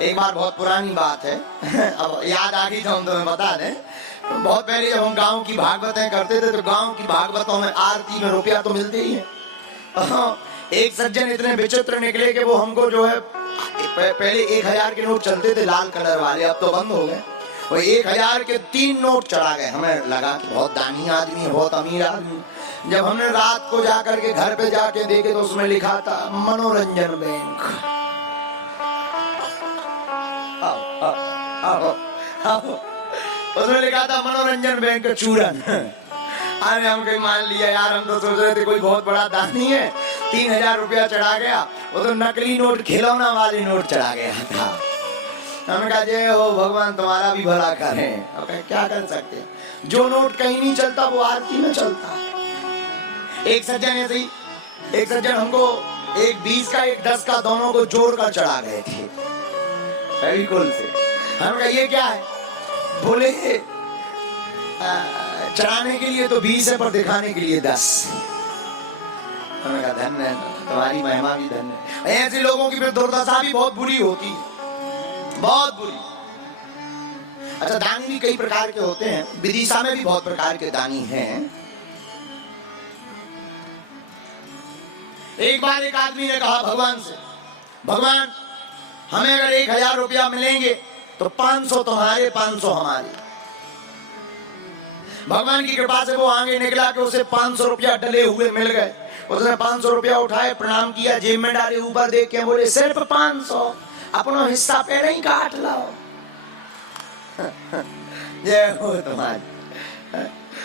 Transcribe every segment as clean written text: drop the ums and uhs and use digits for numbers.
एक बार बहुत पुरानी बात है अब याद आ गई तो हम तुम्हें बता दें। बहुत पहले जब हम गांव की भागवतें करते थे तो गांव की भागवतों में आरती में रुपया तो मिलते ही है। एक सज्जन इतने विचित्र निकले कि वो हमको जो है पहले 1000 के नोट चलते थे लाल कलर वाले, अब तो बंद हो गए। वो 1000 के 3 नोट चढ़ा गए। हमें लगा कि बहुत दानी आदमी है, बहुत अमीर आदमी। जब हमने रात को जाकर के घर पे जाके देखे तो उसमें लिखा था मनोरंजन बैंक। उसमें लिखा था मनोरंजन बैंक चूरन। अरे हम कहीं मान लिया यार, हम तो सोच रहे थे कोई बहुत बड़ा दानी है। 3000 रुपया चढ़ा गया, वो तो नकली नोट खिलौना वाले नोट चढ़ा गया था। हमने कहा जय हो भगवान तुम्हारा भी भला करे। अब क्या कर सकते, जो नोट कहीं नहीं चलता वो आरती में चलता है। एक सज्जन ऐसे ही, एक सज्जन हमको एक 20 का एक 10 का दोनों को जोड़ कर चढ़ा गए थे बिल्कुल से। हमने कहा ये क्या है, बोले चढ़ाने के लिए तो 20 है पर दिखाने के लिए 10। हमने कहा धन्य तुम्हारी महिमा भी धन्य। ऐसे लोगों की फिर दुर्दशा भी बहुत बुरी होती, बहुत बुरी। अच्छा दानी भी कई प्रकार के होते हैं, विदिशा में भी बहुत प्रकार के दानी हैं। एक बार एक आदमी ने कहा भगवान से, भगवान हमें अगर 1000 रुपया मिलेंगे तो 500 तुम्हारे 500 हमारे। भगवान की कृपा से वो आगे निकला कि उसे 500 रुपया डले हुए मिल गए। उसने 500 रुपया उठाए, प्रणाम किया, जेब में डाले, ऊपर देख के बोले सिर्फ 500, अपना हिस्सा पहले ही काट लाओ। जय हो तुम्हारी।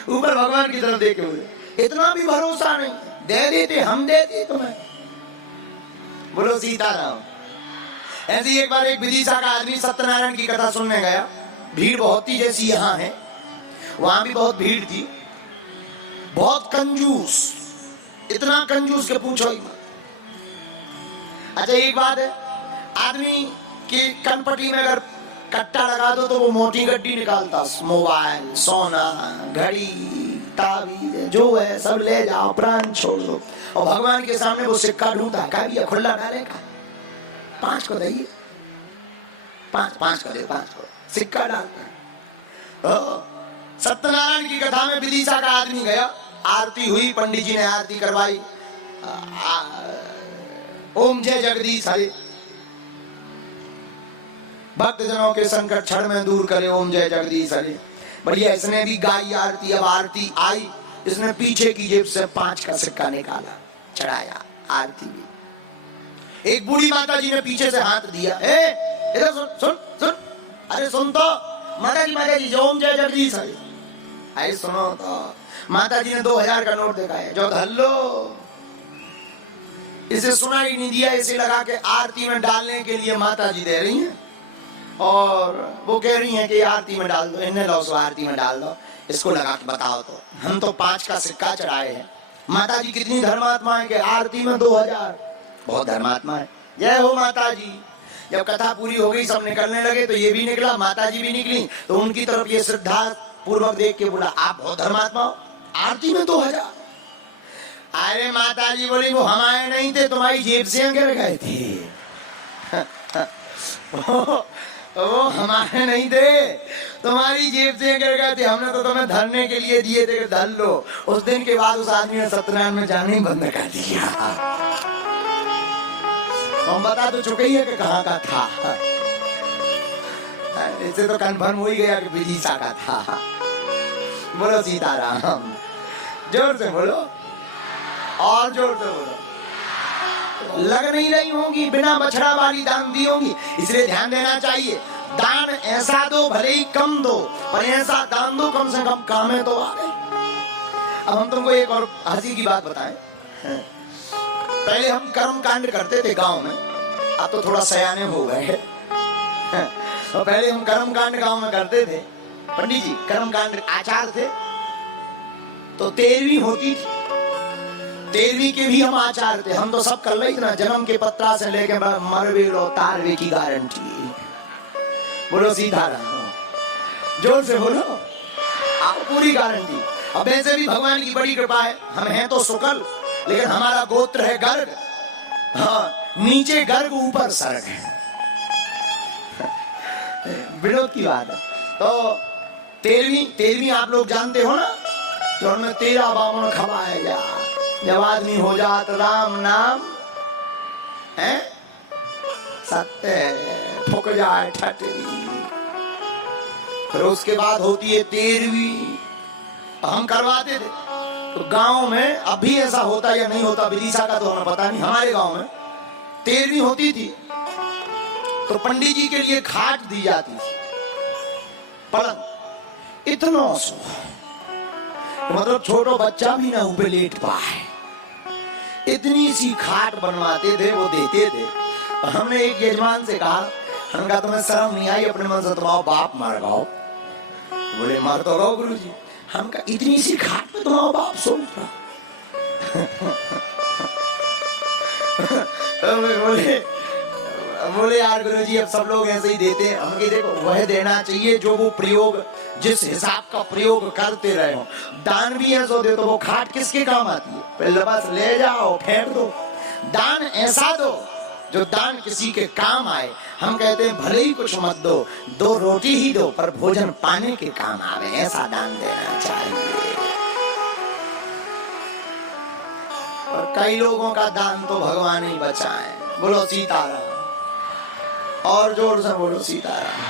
ऊपर भगवान की तरफ देखे बोले इतना भी भरोसा नहीं, दे देते हम देते तुम्हें। बोलो सीताराम। ऐसे ही एक बार एक विदिशा का आदमी सत्यनारायण की कथा सुनने गया। भीड़ बहुत थी जैसी यहाँ है, वहां भी बहुत भीड़ थी। बहुत कंजूस, इतना कंजूस के पूछो ही मत। अच्छा एक बात है, आदमी की कनपटी में अगर कट्टा लगा दो तो वो मोटी गड्डी निकालता। मोबाइल, सोना, घड़ी, ताबीज जो है सब ले जाओ, प्राण छोड़ दो। और भगवान के सामने वो सिक्का ढूंढता, कहा भी खुला डालेगा, 5 को दइए, 5 को दे, 5 को सिक्का डालता। सत्यनारायण की कथा में विदिशा का आदमी गया, आरती हुई, पंडित जी ने आरती करवाई, ओम जय जगदीश हरे, भक्त जनों के संकट क्षण में दूर करे, ओम जय जगदीश हरे। बढ़िया, इसने भी गाई आरती। अब आरती आई, इसने पीछे की जेब से 5 का सिक्का निकाला, चढ़ाया, आरती भी। एक बूढ़ी माता जी ने पीछे से हाथ दिया, इधर सुन सुन सुन, अरे सुन तो माता जी ओम जय जगदीश हरे। अरे सुनो तो, माता जी ने 2000 का नोट दिखाया, जो धल्लो, इसे सुना ही नहीं दिया। इसे लगा के आरती में डालने के लिए माता जी दे रही हैं और वो कह रही हैं कि आरती में डाल दो, इन्हें लो सो आरती में डाल दो। इसको लगा के बताओ तो, हम तो 5 का सिक्का चढ़ाए हैं। माता जी कितनी धर्मात्मा है कि आरती में 2000, बहुत धर्मात्मा है। जय हो माता जी। जब कथा पूरी हो गई, सब निकलने लगे तो ये भी निकला, माता जी भी निकली, तो उनकी तरफ ये श्रद्धा पूर्वक देख के बोला आप बहुत धर्मात्मा हो, आरती में 2000। अरे माता जी बोली वो हमारे नहीं थे, तुम्हारी जेब से गिर गए थे। वो हमारे नहीं थे, तुम्हारी जेब से गिर गए थे, हमने तो तुम्हें धरने के लिए दिए थे, धर लो। उस दिन के बाद उस आदमी ने सत्यनारायण में जाना ही बंद कर दिया। हम बता तो चुके ही है कि कहाँ का था, इसे तो कन्फर्म हो ही गया कि विदिशा का था। बोलो सीताराम, जोर से बोलो, और जोर से बोलो। लग नहीं रही होंगी, बिना बछड़ा वाली दान दी होंगी, इसलिए ध्यान देना चाहिए। दान ऐसा दो, भले ही कम दो, पर ऐसा दान दो कम से कम काम है तो आ गए। अब हम तुमको एक और हंसी की बात बताएं। पहले हम कर्म कांड करते थे गांव में, अब तो थोड़ा सयाने हो गए। और पहले हम कर्म कांड गांव में करते थे। पंडित जी कर्म कांड आचार थे तो 13वीं होती थी, 13वीं के भी हम आचार थे। हम तो सब कर रहे थे ना, जन्म के पत्रा से लेके मरवे लो तारवे की गारंटी। बोलो सीताराम, जोर से बोलो, आप पूरी गारंटी। अब ऐसे भी भगवान की बड़ी कृपा है, हम हैं तो शुक्ल, लेकिन हमारा गोत्र है गर्ग। हाँ, नीचे गर्ग ऊपर सर्ग है। विनोद की बात है। तो 13वीं आप लोग जानते हो ना, जो उनमें 13 बामण खवाए जा, जब आदमी हो जात राम नाम है सत्य फुक जाए ठटरी। फिर उसके बाद होती है 13वीं, हम करवाते थे। तो गांव में अभी ऐसा होता या नहीं होता विदिशा का तो हमें पता नहीं, हमारे गांव में 13वीं होती थी तो पंडित जी के लिए खाट दी जाती थी, पलंग इतना सो, मतलब छोटो बच्चा भी ना ऊपर लेट पाए, इतनी सी खाट बनवाते थे, वो देते थे। हमने एक यजमान से कहा, हमने कहा तुम्हें शर्म नहीं आई अपने मन से तुम्हारा बाप मार गाओ? बोले मार तो रहो गुरु जी। हम कहा इतनी सी खाट पे तुम्हारा बाप सो रहा? बोले यार गुरु जी अब सब लोग ऐसे ही देते हैं। हम देखो वह देना चाहिए जो वो प्रयोग जिस हिसाब का प्रयोग करते रहे हो। दान भी ऐसा दे तो वो खाट किसके काम आती है? पहले बस ले जाओ फेंक दो। दान ऐसा दो जो दान किसी के काम आए। हम कहते हैं भले ही कुछ मत दो, 2 रोटी ही दो पर भोजन पाने के काम आवे, ऐसा दान देना चाहिए। और कई लोगों का दान तो भगवान ही बचाए। बोलो सीताराम, और जोर से बोलो सीताराम।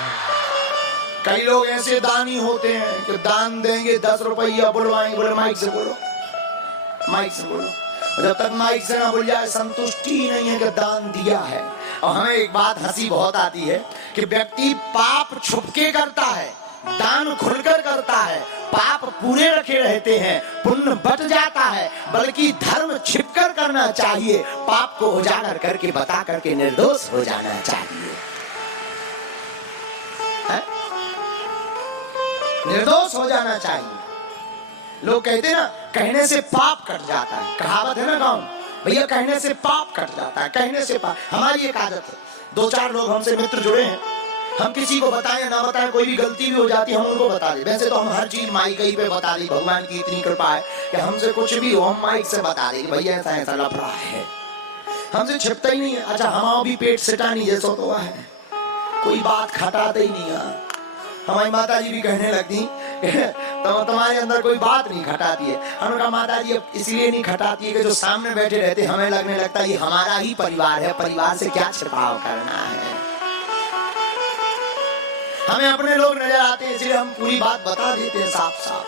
कई लोग ऐसे दानी होते हैं कि दान देंगे 10 रुपया बुलवाएंगे, बोले माइक से बोलो, माइक से बोलो। जब तक माइक से ना बोल जाए संतुष्टि ही नहीं है कि दान दिया है। और हमें एक बात हंसी बहुत आती है कि व्यक्ति पाप छुपके करता है, दान खुलकर करता है, पाप पूरे रखे रहते हैं, पुण्य बट जाता है। बल्कि धर्म छिपकर करना चाहिए, पाप को उजागर करके बता करके निर्दोष हो जाना चाहिए। निर्दोष हो जाना चाहिए। लोग कहते हैं ना कहने से पाप कट जाता है, कहावत है ना गाँव भैया, कहने से पाप कट जाता है, कहने से पाप। हमारी एक आदत है, 2-4 लोग हमसे मित्र जुड़े हैं, हम किसी को बताएं ना बताएं, कोई भी गलती भी हो जाती है हम उनको बता दें। वैसे तो हम हर चीज माइक ही पे बता दी, भगवान की इतनी कृपा है कि हमसे कुछ भी हो हम माइक से बता दें भैया ऐसा ऐसा लफड़ा है, हमसे छिपता ही नहीं है। अच्छा हमारा भी पेट सिटानी जैसा तो है, कोई बात खटाते ही नहीं है। हमारी माता जी भी कहने लगती तो तुम्हारे अंदर कोई बात नहीं खटाती है। हमने कहा माता जी अब इसलिए नहीं खटाती है कि जो सामने बैठे रहते हमें लगने लगता है ये हमारा ही परिवार है, परिवार से क्या छिपाव करना है। हमें अपने लोग नजर आते हैं इसलिए हम पूरी बात बता देते हैं साफ साफ।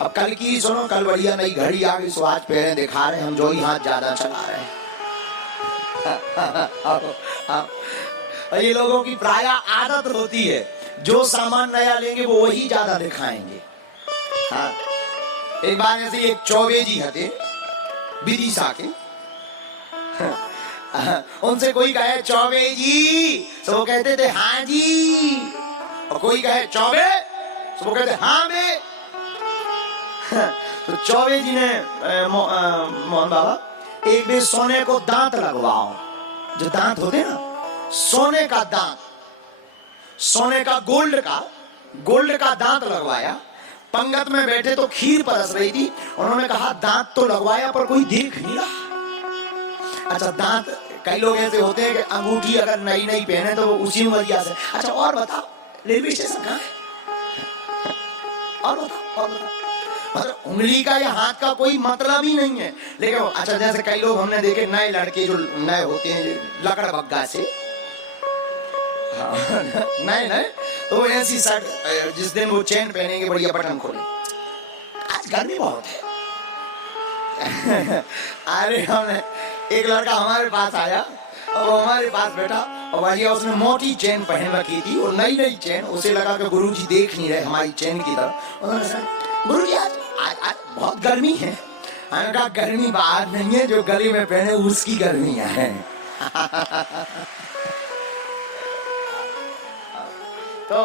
अब कल की सुनो, कल बढ़िया नई घड़ी आ गई, आज पैरें दिखा रहे हैं हम, जो ही हाथ ज्यादा चला रहे हैं। ये लोगों की प्राय आदत होती है, जो सामान नया लेंगे वो वही ज्यादा दिखाएंगे। हाँ। एक बार ऐसे एक चौबे जी हते विदिशा के, उनसे कोई कहे चौबे जी तो वो कहते थे हाँ जी, और कोई कहे चौबे तो वो कहते हाँ बे। तो चौबे जी ने मोहन बाबा एक बार सोने को दांत लगवाओ, जो दांत होते ना सोने का दांत, सोने का गोल्ड का दांत लगवाया। पंगत में बैठे तो खीर परस रही थी, उन्होंने कहा दांत तो लगवाया पर कोई देख नहीं रहा। अच्छा दांत, कई लोग ऐसे होते हैं कि अंगूठी अगर नई नई पहने तो वो उसी वजह से। अच्छा और बताओ रेलवे स्टेशन कहाँ है? और बताओ मतलब उंगली का या हाथ का कोई मतलब ही नहीं है। लेकिन अच्छा जैसे कई लोग हमने देखे नए लड़के जो नए होते हैं लकड़ बग्गा से, नहीं तो ऐसी शर्ट जिस दिन वो चेन पहनेंगे बढ़िया बटन खोले। आज गर्मी बहुत है। अरे हमने एक लड़का हमारे पास आया और वो हमारे पास बैठा और भैया उसने मोटी चेन पहन रखी थी और नई नई चेन, उसे लगा कि गुरुजी देख नहीं रहे हमारी चेन की तरफ। गुरुजी आज बहुत गर्मी है। मैंने कहा गर्मी बाहर नहीं है, जो गले में पहने उसकी गर्मियां हैं। तो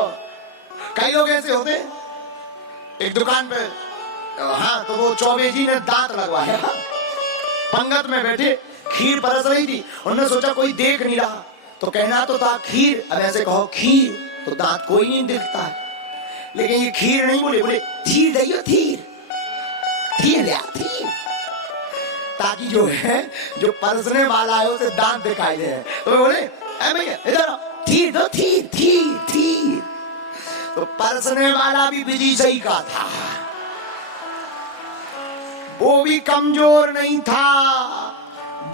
कई लोग ऐसे होते एक दुकान पे, हाँ तो वो चौबे जी ने दांत लगवाया, पंगत में बैठे खीर परस रही थी, उन्होंने सोचा कोई देख नहीं रहा तो कहना तो था खीर। अब ऐसे कहो खीर तो दांत कोई नहीं दिखता है, लेकिन ये खीर नहीं बोले, बोले थीर दइयो थीर, थीर ले थीर, ताकि जो है जो परसने वाला है उसे दांत दिखाई दे। तो बोले भैया इधर थीर दो, थीर थीर थीर। बरसने वाला भी विदिशा का था, वो भी कमजोर नहीं था,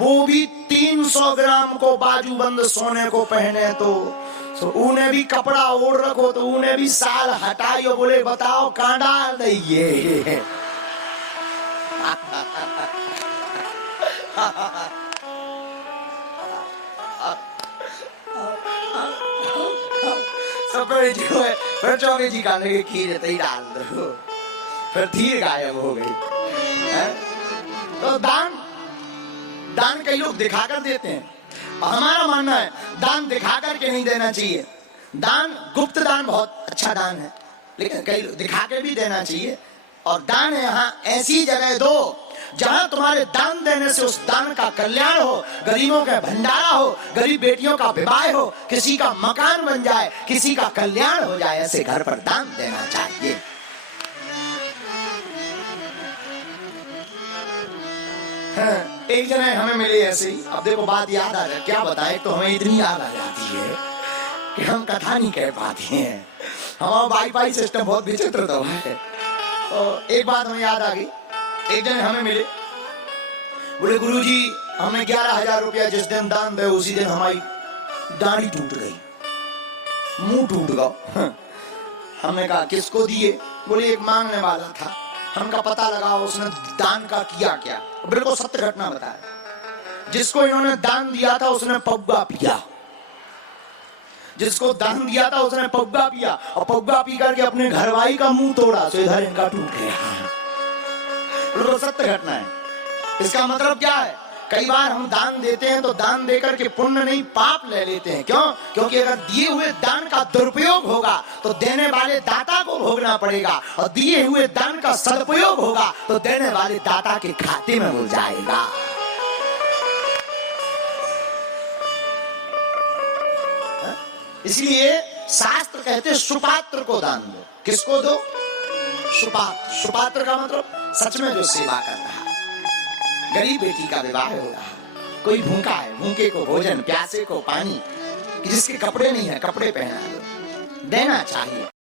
वो भी 300 ग्राम को बाजूबंद सोने को पहने तो उन्हें भी कपड़ा ओढ़ रखो तो उन्हें भी साल हटाई और बोले बताओ कहां डाल दइए। सब जो है फिर चौके जी खाने की खीर ही डाल दो, फिर धीर गायब हो गई। तो दान कई लोग दिखाकर देते हैं, हमारा मानना है दान दिखा करके नहीं देना चाहिए। दान गुप्त दान बहुत अच्छा दान है, लेकिन कई लोग दिखा के भी देना चाहिए। और दान यहाँ ऐसी जगह दो जहां तुम्हारे दान देने से उस दान का कल्याण हो, गरीबों का भंडारा हो, गरीब बेटियों का विवाह हो, किसी का मकान बन जाए, किसी का कल्याण हो जाए, ऐसे घर पर दान देना चाहिए। एक जने हमें मिले ऐसे ही, अब देखो बात याद आ जाए, क्या बताएं, तो हमें इतनी याद आ जाती है कि हम कथा नहीं कह पाते हैं, हमारा वाईफाई सिस्टम बहुत विचित्र तो है। तो एक बात हमें याद आ गई, एक जने हमें मिले, बोले गुरुजी हमें 11,000 रुपया जिस दिन दान दे उसी दिन हमारी दाढ़ी टूट गई, मुंह टूट गया। हमने कहा किसको दिए? बोले एक मांगने वाला था, हमका पता लगा उसने दान का किया क्या। बिल्कुल सत्य घटना बताया। जिसको इन्होंने दान दिया था उसने पौगा पिया, जिसको दान दिया था उसने पौगा पिया, और पौगा पी करके अपने घरवाली का मुंह तोड़ा, तो इधर इनका टूट गया। बिल्कुल सत्य घटना है। इसका मतलब क्या है? कई बार हम दान देते हैं तो दान देकर के पुण्य नहीं पाप ले लेते हैं। क्यों? क्योंकि अगर दिए हुए दान का दुरुपयोग होगा तो देने वाले दाता को भोगना पड़ेगा, और दिए हुए दान का सदुपयोग होगा तो देने वाले दाता के खाते में हो जाएगा। इसलिए शास्त्र कहते हैं सुपात्र को दान दो। किसको दो? सुपात्र। सुपात्र का मतलब सच में जो सेवा कर रहा, गरीब बेटी का विवाह हो रहा, कोई भूखा है, भूखे को भोजन, प्यासे को पानी, जिसके कपड़े नहीं है कपड़े पहना दो, देना चाहिए।